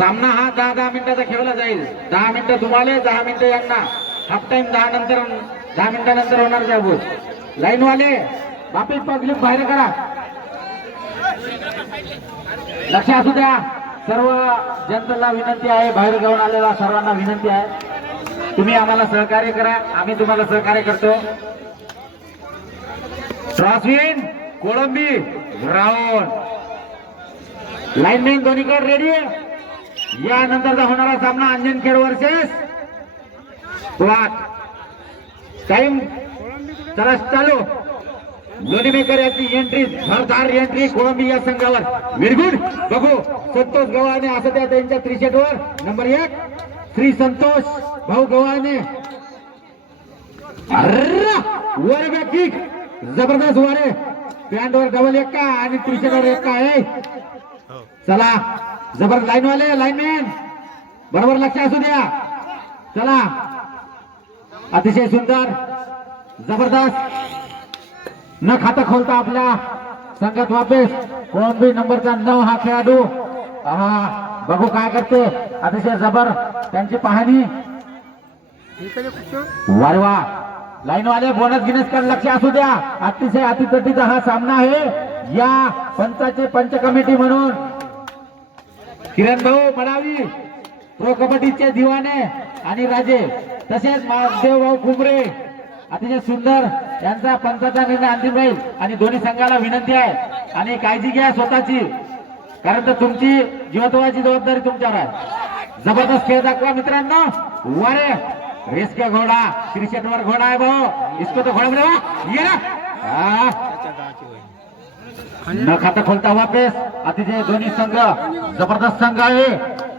सामना हा 10-10 मिनिटाचा खेळला जाईल. 10 मिनिटं तुम्हाला, 10 मिनिटं यांना. हाफ टाइम 10 मिनिटानंतर होणार जाबूत. लाईन वाले वापिस पब्लिक बाहेर करा. लक्ष असू द्या. सर्व जनतेला विनंती आहे, बाहेर जाऊन आलेला सर्वांना विनंती आहे, तुम्ही आम्हाला सहकार्य करा, आम्ही तुम्हाला सहकार्य करतो. ट्रॉसविन कोळंबी राऊंड लाईनमॅन दोन्हीकडे रेडी. यानंतरचा होणारा सामना अंजनखेड वर्सेस प्लॉट. टाइम चला चालू. लोणी मेकर याची एंट्री, धारदार एंट्री कोळंबी या संघावर. Very good. बघू संतोष गव्हाणे असं त्या त्यांच्या त्रिशेटवर. नंबर 1 श्री संतोष भाऊ गव्हाणे. वर किक जबरदस्त वारे. पॅन्टवर डबल 1 का आणि त्रिशेटवर 1 का आहे. चला जबरदस्त लाईन वाले लाईनमॅन बरोबर लक्ष असू द्या. चला अतिशय सुंदर जबरदस्त. न खाता खोलता आपल्या संघात वापस कोळंबी नंबरचा 9 हा खेळाडू. बघू काय करते. अतिशय जबर त्यांची पाहणी. वारे वा. लाईन वाले बोनस गिनेसकडे लक्ष असू द्या. अतिशय अतितटीचा हा सामना आहे. या पंचाचे पंच कमिटी म्हणून किरण भाऊ मडावी, प्रो कबड्डीचे दिवाने आणि राजे, तसेच महादेव भाऊ कुंबरे अतिशय सुंदर यांचा पंचाचा निर्णय अंतिम राहील. आणि दोन्ही संघाला विनंती आहे आणि काळजी घ्या स्वतःची, कारण तर तुमची जीवत्वाची जबाबदारी तुमच्यावर आहे. जबरदस्त खेळ दाखवा मित्रांनो. वारे रेस का घोडा क्रिकेटवर घोडा आहे भाऊ. इसको तो घोडा ये न खाता खोलता वापस. अतिशय दोन्ही संघ जबरदस्त संघ आहे.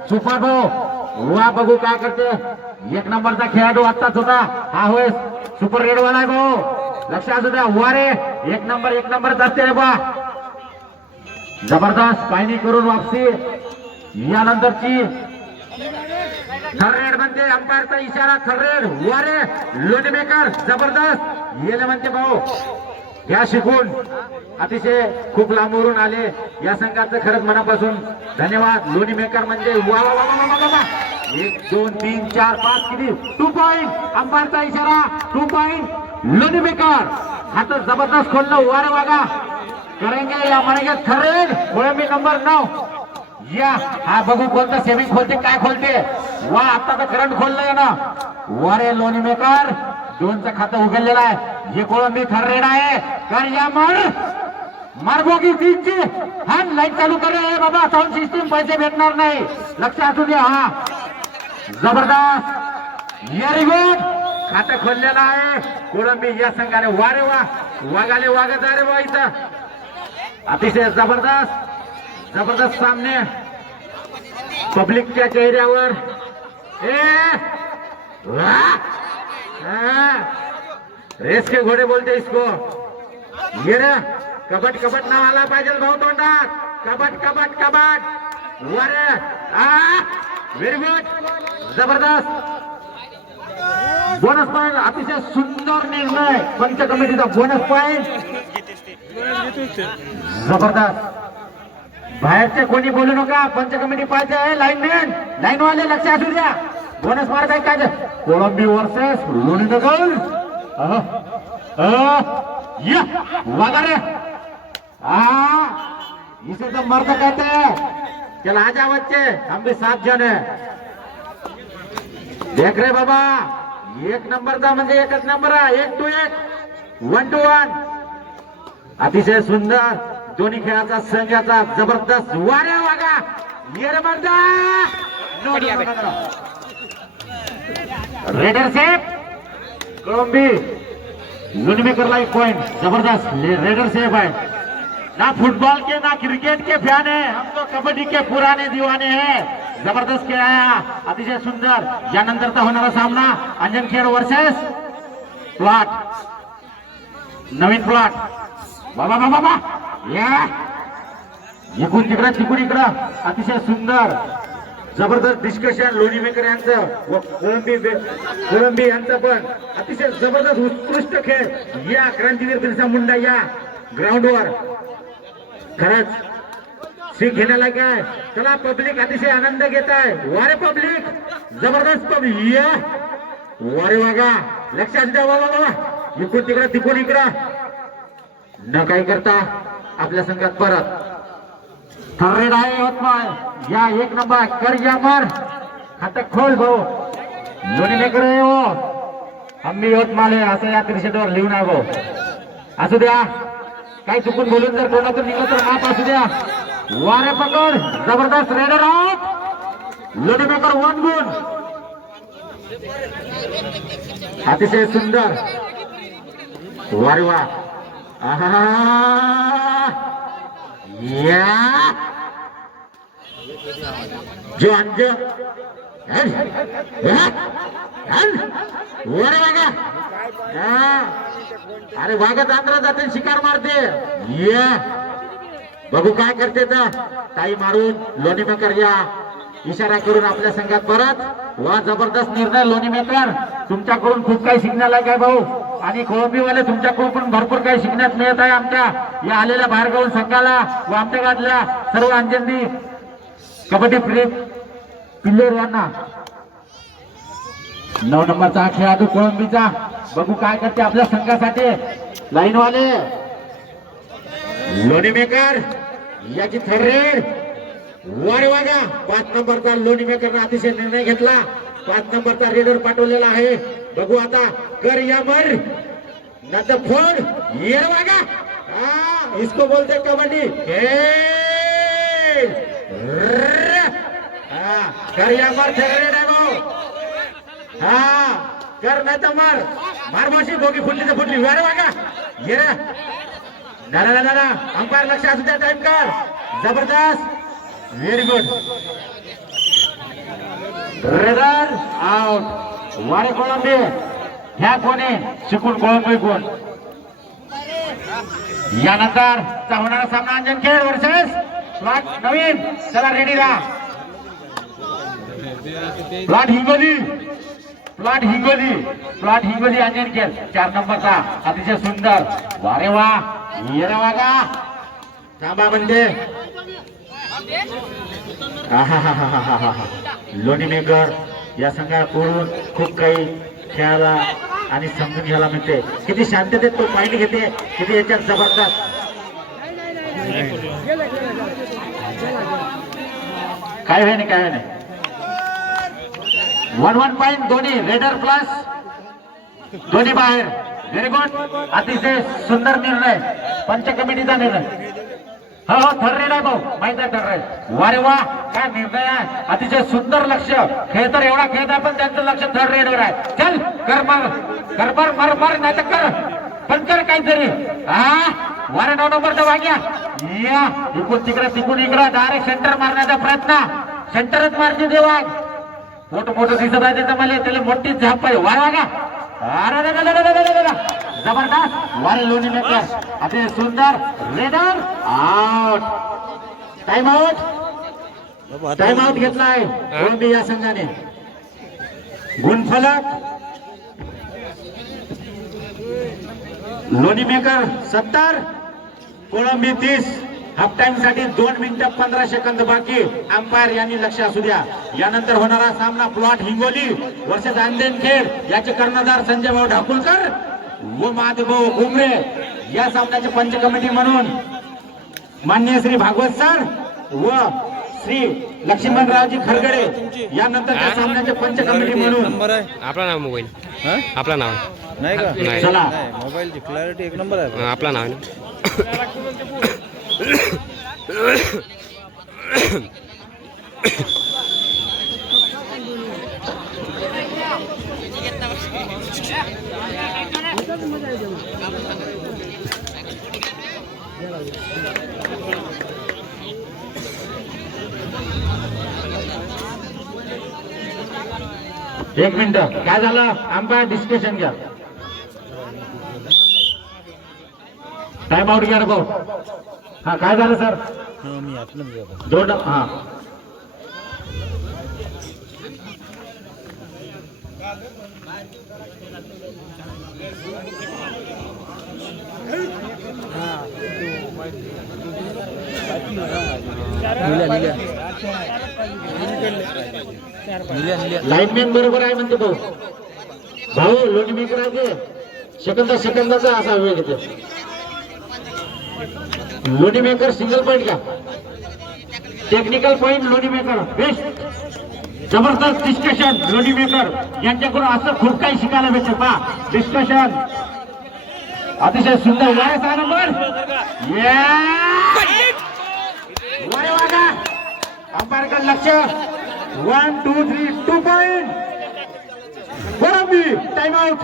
सुपर भाऊ वा. बघू काय करते. 1 नंबरचा खेळाडू आत्ताच होता हा होय सुपर रेड वाला आहे भाऊ. लक्ष असू द्या. वारे 1 नंबर असते रे बा. जबरदस्त पायनी करून वापसी. यानंतरची थर्ड रेड म्हणते अंपायरचा इशारा. थर्ड रेड वारे लोणी मेकर जबरदस्त येले म्हणते भाऊ. या शिकून अतिशय खूप लांबवरून आले या संघाचं खरंच मनापासून धन्यवाद. लोणी मेकर म्हणजे वा वा वा वा वा. 1 2 3 4 5 किती 2 पॉइंट. अंपायरचा इशारा 2 पॉइंट लोणी मेकर. हात जबरदस्त खोललं. वारे वागा करेंगे या म्हणेंगे. थर्ड कोळंबी नंबर 9. या हा बघू कोणता सेविंग खोलते काय खोलते. वा आता तर करंट खोललंय ना. वारे लोणी मेकर 2चं खातं उघडलेलं आहे. हे कोळंबी थर्ड रेड आहे. कर या मार्गोगी 3ची हा लाईट चालू करे बाबा. साऊंड सिस्टीम पैसे भेटणार नाही. लक्ष असू द्या. हा जबरदस्त व्हेरी गुड. खातं खोललेलं आहे कोळंबी या संघाने. वारे वा वागाले वागत आहे रे बा इथं. अतिशय जबरदस्त सामने पब्लिकच्या चेहऱ्यावर. रेस के घोडे बोलते इसको. ये रे कबट नाव आला पाहिजे भाऊ तोंडात. कबट वारे. व्हेरी गुड जबरदस्त. Bonus point. अतिशय सुंदर निर्णय पंच कमिटीचा. बोनस पॉइंट जबरदस्त. बाहेरचे कोणी बोलू नका. पंच कमिटी पाहिजे आहे. लाईनमॅन लाईन वाले लक्ष असू द्या. बोनस मार्क आहे काय. कोळंबी वर्सेस लोणी मेकर. वागा रे. इसे तो मर्द कहते हैं. चल आजा बच्चे हम भी 7 जन है. देख रे बाबा 1 नंबरचा म्हणजे 1च नंबर आहे. 1 to 1 1 to 1. अतिशय सुंदर दोन्ही खेळाचा संघाचा जबरदस्त. वारे वागा ये रे मर्दा. रेडर सेफ कोळंबी लोणी मेकरला 1 पॉइंट. जबरदस्त रेडर सेफ है. ना फुटबॉल के ना क्रिकेट के फैन है, हम तो कबड्डी के पुराने दीवाने हैं. जबरदस्त खेळ आहे. अतिशय सुंदर. यानंतरचा होणारा सामना अंजनखेड वर्सेस प्लॉट. नवीन प्लॉट. बाबा बाबा बाबा या इकडून तिकडं तिकडून इकडं. अतिशय सुंदर जबरदस्त डिस्कशन लोणी मेकर यांचं व कोळंबी यांचं पण अतिशय जबरदस्त उत्कृष्ट खेळ या क्रांतीवीर बिरसा मुंडा या ग्राउंडवर. खरंच सीख घेण्याला काय. चला पब्लिक अतिशय आनंद घेत आहे. वारे पब्लिक जबरदस्त पब्लिक वारे वागा लक्षात द्या. वा वा वा इकडून तिकडं तिकडून इकडं न काय करता आपल्या संघात परत थर्ड आहे यवतमाळ या 1 नंबर कर या मार खाता खोल भाऊ लोणीकडे हो आम्ही यवतमाळ आहे असं या त्रिशेटवर लिहून आहे भाऊ. असू द्या काही चुकून बोलून जर कोणातून निघलं तर माफ असू द्या. वारे पकड जबरदस्त रेडर आउट लोणीमेकर 1 गुण अतिशय सुंदर वारे वा या जो अंज वर वागा अरे वागत आंध्र जाते शिकार मारते. ये बघू काय करते तर ताई मारून लोणीमेकर या इशारा करून आपल्या संघात परत. वा जबरदस्त निर्णय लोणीमेकर तुमच्याकडून खूप काही शिकण्याला काय भाऊ आणि कोळंबीवाले तुमच्याकडून पण भरपूर काही शिकण्यात मिळत आहे आमच्या या आलेल्या बाहेरगावून संघाला व आमच्या गावातल्या सर्व अंजनदी कबड्डी पिल्लेर यांना. 9 नंबरचा खेळाडू कोळंबीचा बघू काय करते आपल्या संघासाठी. लाईनवाले लोणीमेकर याची थर्ड वारे वागा 5 नंबरचा लोणीमेकर अतिशय निर्णय घेतला. 5 नंबरचा रेडर पाठवलेला आहे. बघू आता कर या मर नंतर फोन ये वागा इसको बोलते कबड्डी कर या मर थर्ड आहे भाऊ. कर नाही तर मार मार माशी दोघी फुटली तर फुटली. वारे वागा ये रे दादा दादा अंपायर लक्ष असू द्या. टाइम कर जबरदस्त व्हेरी गुड रेडर आउट. वारे कोळंबी ह्या कोणी शिकून कोळंबी कोण. यानंतर होणारा सामना अंजन खेळ वर्सेस प्लॉट नवीन. चला रेडी राहा. प्लॉट हिंगोली अंजन खेळ 4 नंबरचा अतिशय सुंदर. वारे वा येरा वागा थांबा म्हणते. लोणीमेकर या संघाकडून खूप काही खेळायला आणि समजून घ्यायला मिळते. किती शांततेत तो पॉईंट घेते किती याच्यात जबरदस्त. काय होय नाही 1-1 पॉईंट दोन्ही रेडर प्लस दोन्ही बाहेर. व्हेरी गुड अतिशय सुंदर निर्णय पंच कमिटीचा निर्णय. हो थर्ड रेड आहे भाऊ माहित आहे थर्ड रेड. वारे वा काय निर्णय आहे अतिशय सुंदर. लक्ष खेळ तर एवढा खेळत आहे पण त्यांचं लक्ष थर्ड रेडवर आहे. चल कर मार नाही तर कर पण कर काहीतरी. वारे 9 नंबरचा वाग्या या इकडून तिकडं डायरेक्ट सेंटर मारण्याचा प्रयत्न. सेंटरच मारते देवा मोठं दिसत आहे त्याचं मला त्याला मोठी झाप आहे. वारे वागा जबरदस्त वारे लोणीमेकर अतिशय सुंदर रेडर आउट. टाइम आउट घेतलाय कोळंबी या संघाने. गुणफलक लोणीमेकर 70 कोळंबी 30. हाफ टाइम साठी 2 मिनिटं 15 सेकंद बाकी. अंपायर यांनी लक्ष असू द्या. यानंतर होणारा सामना प्लॉट हिंगोली वर्सेस अंजन खेड याचे कर्णधार संजय भाऊ ढाकुलकर व महादेवभाऊ घुमरे. या सामन्याचे पंच कमिटी म्हणून माननीय श्री भागवत सर व श्री लक्ष्मणरावजी खरगडे. यानंतर त्या सामन्याचे पंच कमिटी म्हणून आपला नाव मोबाईल आपला नाव नाही का. चला मोबाईलची क्लॅरिटी 1 नंबर आहे. आपला नाव एक मिनिट काय झालं अंपायर डिस्कशन घ्या. टाइम आउट घ्या भाऊ. काय झालं सर. मी आतमध्ये जातो. दोन लाईनमॅन बरोबर आहे म्हणते भाऊ. भाऊ लोणी मेकर आहे सेकंदाचा असा वेळ घेते. लोणी मेकर सिंगल पॉईंट का टेक्निकल पॉईंट लोणी मेकर बेस्ट. जबरदस्त डिस्कशन लोणी मेकर यांच्याकडून असं खूप काही शिकायला भेटतं पहा. डिस्कशन अतिशय सुंदर. वाय 6 नंबर वाय वागा अंपायरकडे लक्ष. 1 2 3 2 पॉइंट बरोबी. Time out.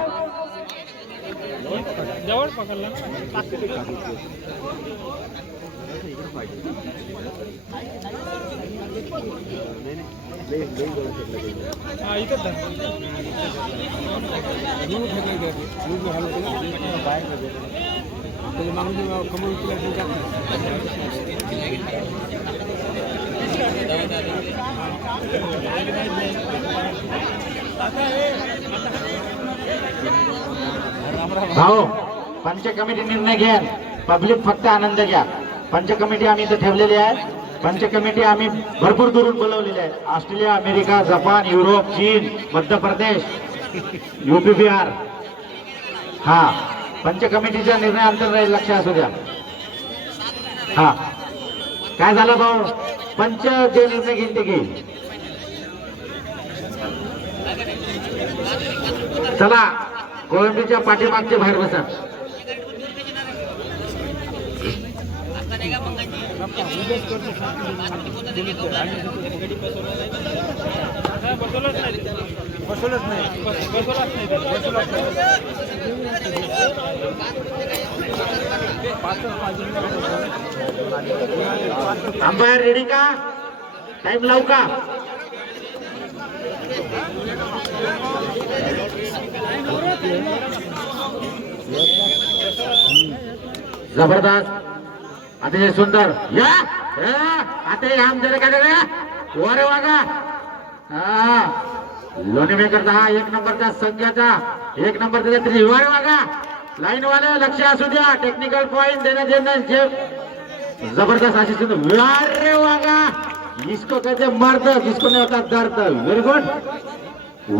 भाऊ पंच कमिटी निर्णय घ्या. पब्लिक फक्त आनंद घ्या. पंच कमिटी आम्ही इथे ठेवलेली आहे. पंच कमिटी आम्ही भरपूर दुरून बोलवलेली आहे. ऑस्ट्रेलिया, अमेरिका, जपान, युरोप, चीन, मध्य प्रदेश, यूपी, बिहार. हा पंच कमिटीचा निर्णय अंतर राहील. लक्ष असू द्या. हा काय झालं भाऊ. पंच जे निर्णय घेईल ते घेईल. चला कोळंबीच्या पाठीमागचे बाहेर बसा. अंपायर रेडी का. टाइम लावू का. जबरदस्त अतिशय सुंदर. या आता आम जरा काय वारे वागा. लोणी मेकरचा हा 1 नंबरचा संघाचा 1 नंबर त्याच्या वारे वागा. लाईन वाले लक्ष असू द्या. टेक्निकल पॉइंट देण्याचे जबरदस्त अशी सुंदर. वारे वागा. इसको कहते मर्द जिसको नहीं होता दर्द. Very good.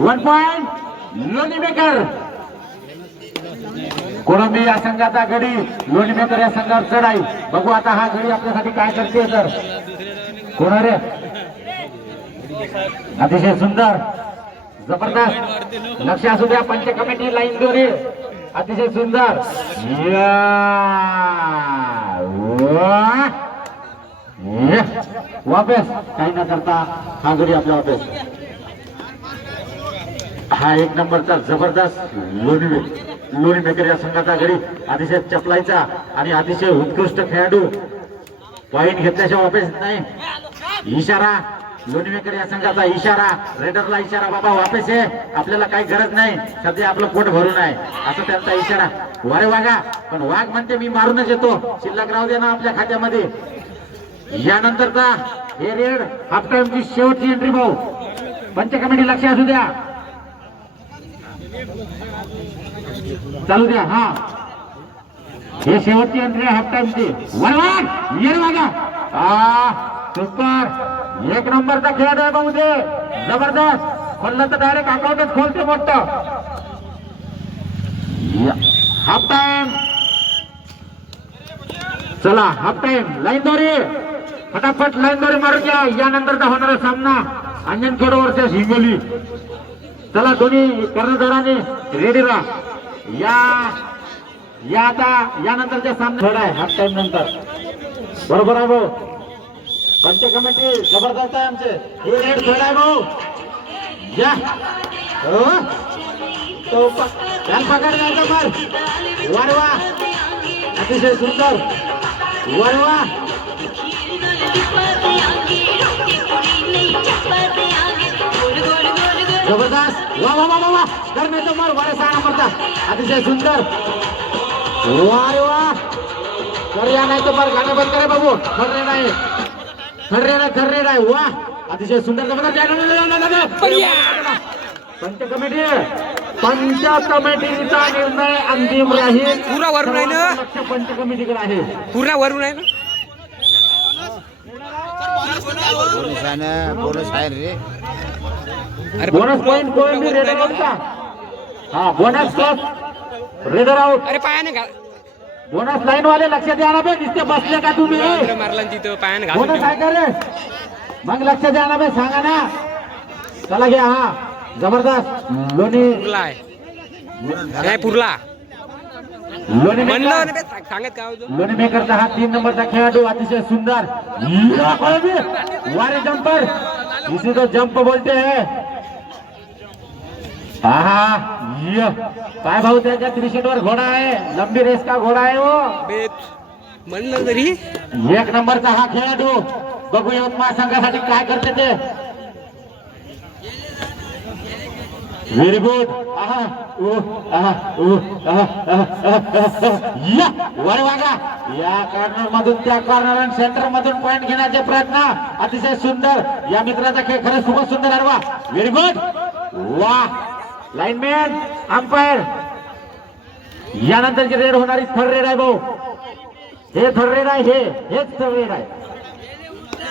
1 पॉइंट लोणी मेकर. कोळंबी या संघाचा गडी लोणी मेकर या संघावर चढाई. बघू आता हा गडी आपल्यासाठी काय करते. तर कोण रे. अतिशय सुंदर जबरदस्त. लक्ष असू द्या. पंच कमिटी लाईन दोरी अतिशय सुंदर. वापस काही न करता हा गडी आपल्या वापस. हा 1 नंबरचा जबरदस्त लोणी मेकर या संघाचा गडी अतिशय चपलायचा आणि अतिशय उत्कृष्ट खेळाडू. पॉइंट घेतल्याशिवाय वापस नाही. इशारा लोणी मेकर या संघाचा इशारा. रेडरला इशारा बाबा वापस आहे. आपल्याला काही गरज नाही. सध्या आपलं पोट भरून आहे असं त्यांचा इशारा. वारे वागा. पण वाघ म्हणते मी मारूनच येतो. शिल्लक राहू दे ना आपल्या खात्यामध्ये. यानंतरचा हे रेड हाफ टाइमची शेवटची एंट्री भाऊ. पंच कमिटी लक्ष असू द्या. चालू द्या. हा हे शेवटची एंट्री हाफ टाइमची. वाघ ये वागा. सुपर. 1 नंबरचा खेळ आहे भाऊ. ते जबरदस्त. खोललं तर डायरेक्ट अकाउंटच खोलते मोठं. Half time. चला हाफ टाइम. लाईन दोरी फटाफट लाईन दोरी मारून घ्या. यानंतरचा होणारा सामना अंजनखेड वर्सेस हिंगोली. चला दोन्ही कर्णधारांनी रेडी राहा. या आता यानंतरच्या सामना थोडा आहे हाफ टाइम नंतर. बरोबर आहे भाऊ. पंच कमिटी जबरदस्त आहे आमचे. हे रेड थोडा आहे भाऊ. या तो पकड पर वारवा. अतिशय सुंदर वारवा. जबरदस्त. वा वा वा वा. करण्याचं मार वारे 6 नंबरचा अतिशय सुंदर. वारे वा. कर्या नाही तो मार. गाणं बंद करे बाबू. ठरले नाही. ठरले नाही. वा अतिशय सुंदर जबरदस्त. पंच कमिटीचा निर्णय अंतिम राहील. पुरा वरून आहे ना. पंच कमिटीकडे आहे. पूर्ण वरून आहे ना. बोनस आहे ना, बोनस आहे रे. अरे बोनस पॉइंट कोळंबी रेडर आउट का? हा बोनस प्लस रेडर आउट. अरे पायाने घाल. बोनस लाईन वाले लक्ष द्या ना बे, नुसते बसले का तुम्ही? अंदर मारला आणि तिथं पायाने घालून बोनस आहे का रे? मग लक्ष द्या ना बे, सांगा ना. चला घ्या. हा जबरदस्त लोणी पुरला आहे. नाही पुरला लोणी म्हणलं मेकर ना बे, सांगत काय होतं. लोणी मेकरचा हा 3 नंबरचा खेळाडू अतिशय सुंदर. या कोळंबी, वारे जंपर, इसी तो जंप बोलते हैं. आहा ये काय भाऊ त्याच्या त्रिशेटवर घोडा आहे, लंबी रेस का घोडा आहे वो. बे म्हणलं तरी 1 नंबरचा हा खेळाडू. बघू यवतमाळ संघासाठी काय करते ते. Very good. वर वागा. या कॉर्नर मधून त्या कॉर्नर आणि सेंटर मधून पॉइंट घेण्याचे प्रयत्न. अतिशय सुंदर. या मित्राचा खेळ खरंच खूपच सुंदर हरवा. Very good. वा लाईनमॅन अंपायर. यानंतरची रेड होणारी थर्ड रेड आहे भाऊ. हे थर्ड रेड आहे. हेच थर्ड रेड आहे.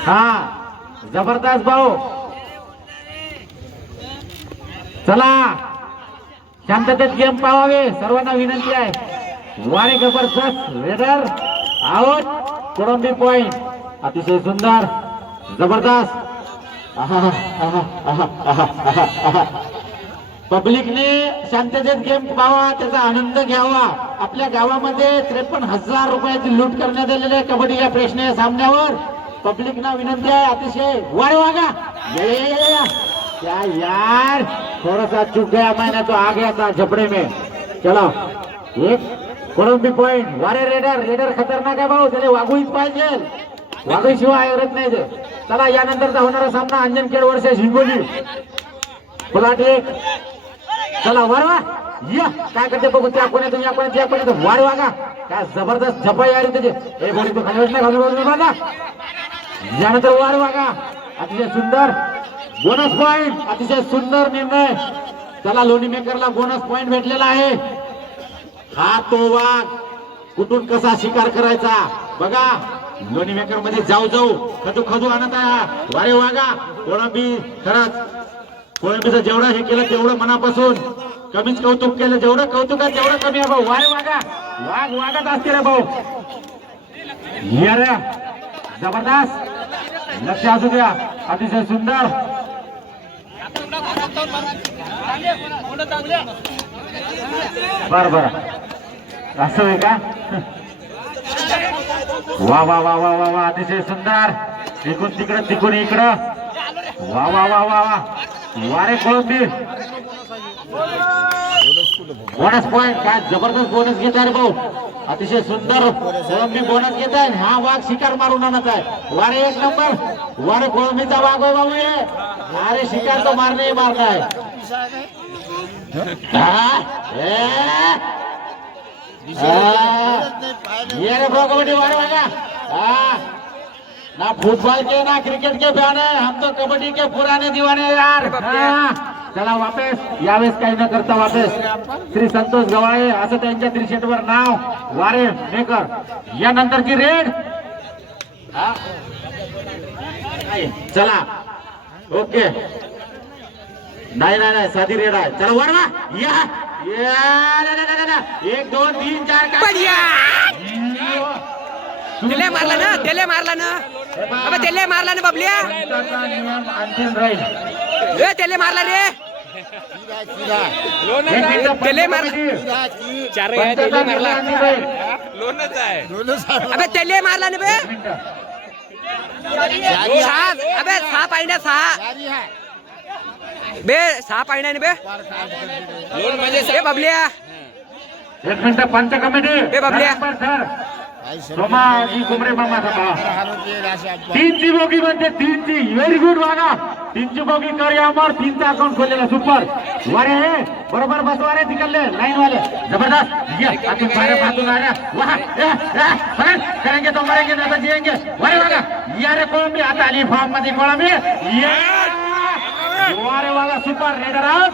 हा जबरदस्त भाऊ. चला शांततेत गेम पाहावे सर्वांना विनंती आहे. वारे जबरदस्त रेडर आउट. कोळंबी पॉइंट. अतिशय सुंदर जबरदस्त. पब्लिकने शांततेत गेम पाहावा, त्याचा आनंद घ्यावा. आपल्या गावामध्ये 53,000 रुपयाची लूट करण्यात आलेली आहे कबड्डी या प्रेक्षणीय सामन्यावर. पब्लिकना विनंती आहे अतिशय. वारे वागा. क्या यार, थोड़ा सा चुक गया मैंने तो आ गया था झपड़े में. चलो एक कोळंबी पॉइंट. वारे रेडर. रेडर खतरनाक आहे भाऊ, त्याला वागूच पाहिजे. वागूशिवाय आवरत नाही ते. चला यानंतरचा होणारा सामना अंजनखेड वर्सेस हिंगोली. फुलाट एक. चला वारवा. या काय करते बघू. त्या कोणी या कोणी त्या कोणी वार वागा. काय जबरदस्त झपाई यार त्याचे. हे बोली तो खाली बसला घालून बघा. यानंतर वार वागा. अतिशय सुंदर बोनस पॉइंट. अतिशय सुंदर निर्णय. चला लोणी मेकरला बोनस पॉइंट भेटलेला आहे. हा तो वाघ कुठून कसा शिकार करायचा बघा. लोणी मेकर मध्ये जाऊ जाऊ खदू खदू आणत आहे. वारे वागा. कोळंबी खरंच कोळंबीचं जेवढं हे केलं तेवढं मनापासून कमीच कौतुक केलं. जेवढं कौतुक आहे तेवढं कमी आहे भाऊ. वारे वागा. वाघ वागत असते रे भाऊ. ये रे जबरदस्त. लक्ष असू द्या. अतिशय सुंदर. बर बर असं आहे का. वा वा वा वा वा वा. अतिशय सुंदर. तिकून तिकडं तिकून इकडं. वा वा वा वा वा. वारे कोळंबी बोनस पॉइंट. काय जबरदस्त बोनस घेत आहे भाऊ. अतिशय सुंदर कोळंबी बोनस घेत आहे. हा वाघ शिकार मारून आणत आहे. वारे 1 नंबर. वारे कोळंबीचा वाघ होय बाबू ये. अरे शिकार तो मारणे ही मारना है. ये रे प्रो कबड्डी वारे वागा. ना फुटबॉल के ना क्रिकेट के फैन है, हम तो कबड्डी के पुराने दीवाने यार. चला वापस यावेळेस काही न करता वापस श्री संतोष गवाळे असं त्यांच्या त्रिशेटवर नाव. वारे मेकर. यानंतरची रेड. चला ओके. नाही नाही नाही साधी रेड आहे. चला वर वा. या 1 2 3 4 तेले मारला ना. तेले मारला ना. अबे तेले मारला ना बबलिया. अंतिम राहील. ए तेले मारला रे. तेले मारला. 4 आहे तेले मारला. लोनच आहे. अबे तेले मारला ना बे. 6 अबे 6 पाहिजे 6 बे. 6 पाहिजे बे. लोन म्हणजे बबलिया. 1 मिनिट पंच कमिटी. बे बबलिया. सोमाजी कुमरे मामा सभा 3ची बोगी म्हणते. 3ची. व्हेरी गुड वागा. 3ची बोगी कर यावर. 3चा अकाउंट खोललेला सुपर. वारे हे बरोबर बसवा रे तिकडले लाईन वाले. जबरदस्त. ये आतून बाहेर बाजूला आ रहा. वाह करेंगे तो मरेंगे ना तो जिएंगे. वारे वागा. या रे कोळंबी आता आली फॉर्म मध्ये कोळंबी. वारे वाला सुपर रेडर आउट.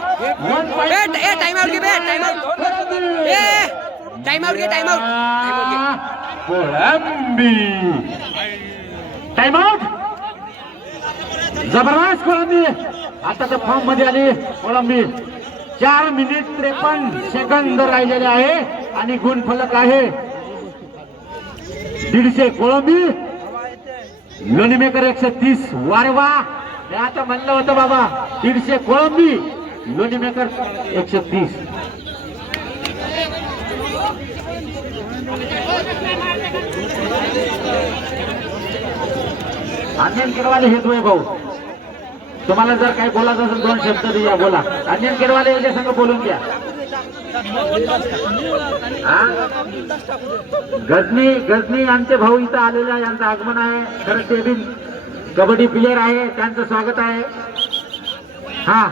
1 पॉइंट. ए टाइम आउट घे बे. Time out. ए टाइम आउट घे. Time out. टाइम आउट घे. कोळंबी टाइम आउट. जबरदस्त कोळंबी आताच्या फॉर्म मध्ये आली कोळंबी. 4 मिनिट 53 सेकंद राहिलेले आहे आणि गुणफलक आहे 150. कोळंबी लोणीमेकर 130. वारे वा, मी आता म्हणलं होतं बाबा 150 कोळंबी, लोणीमेकर 130. अनियन केडवाले हेच वय भाऊ, तुम्हाला जर काही बोलायचं असेल 2 शब्द द्या, बोला. अनियन केडवाले याच्या संग बोलून घ्या. गजनी यांचे भाऊ इथं आलेले आहे, यांचं आगमन आहे. खरं ते बी कबड्डी प्लेअर आहे, त्यांचं स्वागत आहे. हा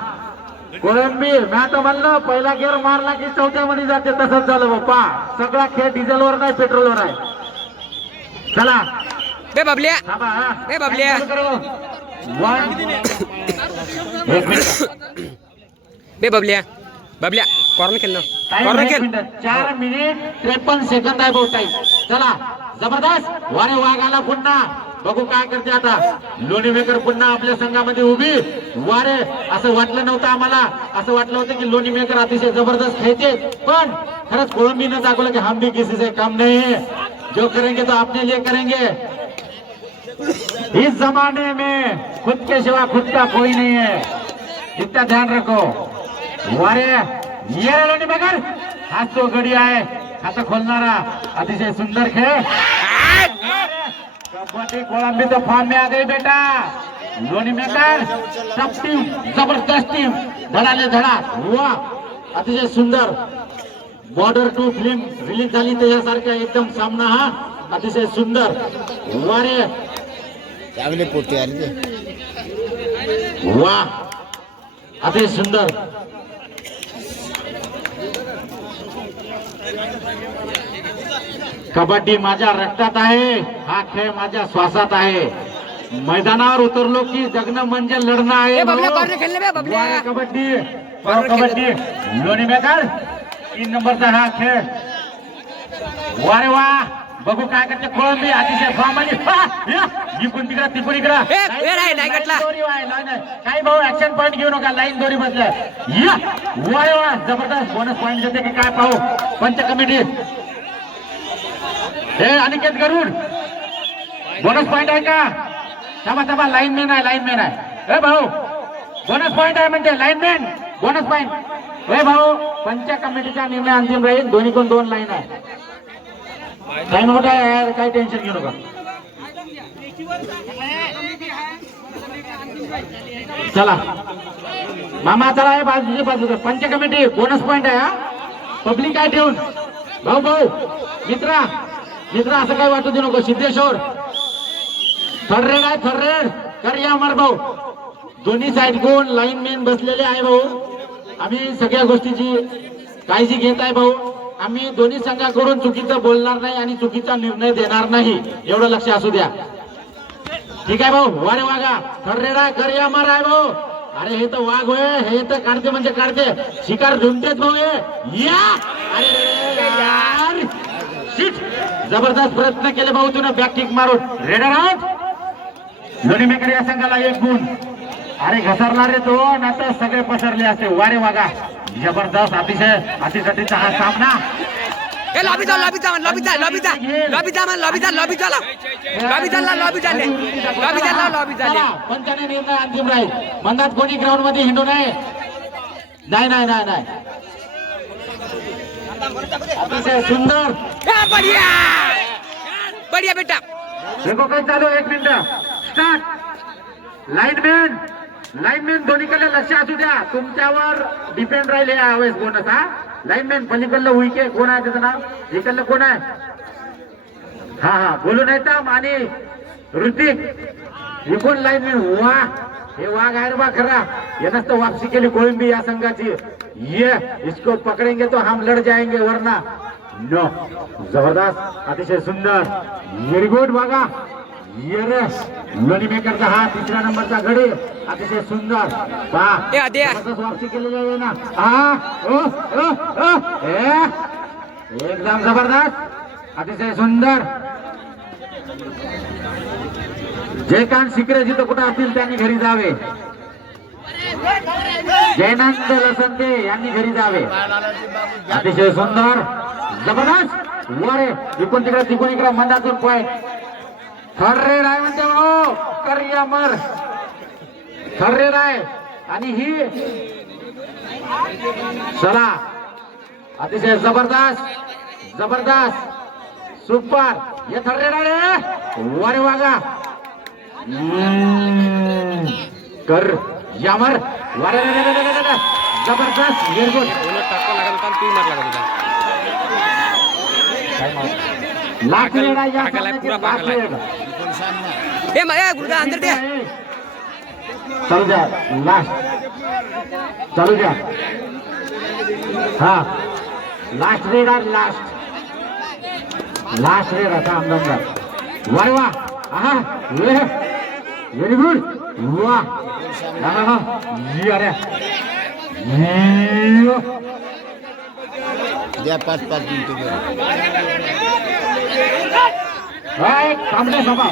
कोळंबी, मी आता म्हणलं पहिला गेअर मारला की 4थ्या मध्ये जाते, तसंच झालं बाप्पा. सगळा खेळ डिझेलवर नाही पेट्रोलवर आहे. चला बे बबल्या, बे बबल्या. 1 मिनिट बे बबल्या, बबल्या कॉर्नर खेळ ना, कॉर्नर खेळ. 4 मिनिट 53 सेकंद आहे भाऊ टाईम. चला जबरदस्त. वारे वाघ आला पुन्हा, बघू काय करते आता. लोणीमेकर पुन्हा आपल्या संघामध्ये उभी. वारे, असं वाटलं नव्हतं आम्हाला, असं वाटलं होतं की लोणीमेकर अतिशय जबरदस्त खेळते, पण खरंच कोळंबीनं दाखवलं की हम भी किसी से कम नहीं है, जो करेंगे तो अपने लिए करेंगे. इस जमाने में खुद के सिवा खुद का कोई नहीं है, इतना ध्यान रखो. वारे ये लोणीमेकर, हा तो गडी आहे, आता खोलणारा अतिशय सुंदर खेळ. कबड्डी कोळंबी तो फॉर्म में आ गई बेटा. लोणीमेकर सब टीम जबरदस्त टीम, धडाले धडा. वा, अतिशय सुंदर. बॉर्डर टू फिल्म रिलीज झाली त्याच्यासारखा एकदम सामना हा, अतिशय सुंदर. वारे चांगले पोटे आले. वा, अतिशय सुंदर. कबड्डी माझ्या रक्तात आहे, हा खेळ माझ्या श्वासात आहे. मैदानावर उतरलो की जगणं म्हणजे लढणं आहे. ए बबल्या, कॉर्नर खेळले बे बबल्या. वारे कबड्डी, कबड्डी लोणीमेकर 3 नंबरचा हा खेळ. वारे वा, बघू काय करते कोळंबी, अतिशय फॉर्म आली. इकडून तिकडं तिकडून इकडं. नाही गटला. काही भाऊ ऍक्शन पॉइंट घेऊ नका, लाईन दोरी बदल. वारे वा, जबरदस्त. बोनस पॉइंट देते की काय पाहू पंच कमिटी. हे अनिकेत गरुड, बोनस पॉइंट आहे का? थांबा थांबा, लाईनमॅन आहे, लाईनमॅन आहे. ए भाऊ, बोनस पॉइंट आहे म्हणजे लाईनमॅन, बोनस पॉइंट. ए भाऊ, पंच कमिटीचा निर्णय अंतिम राहील, दोन्हीकडून 2 लाईन आहे. काही मोठा आहे, काही टेन्शन घेऊ नका. चला मामा, चला आहे बाजूची बाजू. पंच कमिटी बोनस पॉइंट आहे हा, पब्लिक आहे ठेवून. भाऊ भाऊ, मित्रा मित्रा, असं काही वाटू देऊ नको. सिद्धेश्वर थर्ड रेड आहे, थर्ड रेड कर या अमर भाऊ. दोन्ही साईड कोण लाईनमॅन बसलेले आहे भाऊ. आम्ही सगळ्या गोष्टीची काळजी घेत आहे भाऊ. आम्ही दोन्ही संघाकडून चुकीचं बोलणार नाही आणि चुकीचा निर्णय देणार नाही, एवढं लक्ष असू द्या. ठीक आहे भाऊ. वारे वागा, थर्ड रेड आहे, कर या अमर आहे भाऊ. अरे हे तर वाघ होय, हे तर काढते म्हणजे काढते, शिकार झुंबतेच भाऊ हे. या, अरे यार, शिट. जबरदस्त प्रयत्न केले भाऊ तुला बॅक किक मारून. Raider out. लोणीमेकर या संघाला 1 गुण. अरे घसरला रे तो, नाहीतर सगळे पसरले असते. वारे वागा, जबरदस्त. अतिशय अतिशयचा हा सामना. ए लॉबी जा, लॉबी जा, लॉबी जा, लॉबी जा, लॉबी जा, लॉबी जा, लॉबी जा, लॉबी जा, लॉबी जा, लॉबी जा, लॉबी जा. पंचाने निर्णय अंतिम राहील. मंदात कोणी ग्राउंड मध्ये हिंडू नये. नाही नाही नाही नाही. अतिशय सुंदर. बढिया बढिया बेटा. देखो काय चालू. 1 मिनिट स्टार्ट. लाईनमॅन, लाईनमॅन दोन्हीकडे लक्ष असू द्या, तुमच्यावर डिपेंड राहिले यावेळेस बोनस. हा लाईनमॅन, पलीकडलं उईके कोण आहे त्याचं नाव, इकडलं कोण आहे? हा हा, बोलू नाही तर. आणि ऋतिक, ही कोण लाईनमॅन? वा, हे वाघ आहे बा खरा. यानंच तर वापसी केली कोळंबी या संघाची. ये इसको पकडेंगे तो हम लढ जाएंगे, वरना नो. जबरदस्त, अतिशय सुंदर. Very good. बघा लोणीमेकरचा हा 3रा नंबरचा गडी, अतिशय सुंदर. वापसी केलेली आहे ना. हा, एकदम जबरदस्त, अतिशय सुंदर. जयकांत शिकरे जिथं कुठं असतील त्यांनी घरी जावे. जयनंद लसंते यांनी घरी जावे. अतिशय सुंदर जबरदस्त वारे इकडून तिकडे मंदातून पॉईंट. थर्रेड आहे म्हणते भाऊ करियामर थर्रेड आहे आणि ही चला अतिशय जबरदस्त जबरदस्त सुपर हे थर्रेड आहे वारे वागा कर यामर वारे जबरदस्त निर्गुण टाका लागत होता तू मार लागत होता लाख रेडा या टाकायला पुरा लाख पाकाला. रेड ए माया गुरुदा अंदर दे. चालू द्या लास्ट चालू द्या हा लास्ट रेड आहे लास्ट रेड आता आमदार वारे वा आहा व्हेरी गुड वा हा अरे द्या 5-5 मिनिटं. थांबले सभा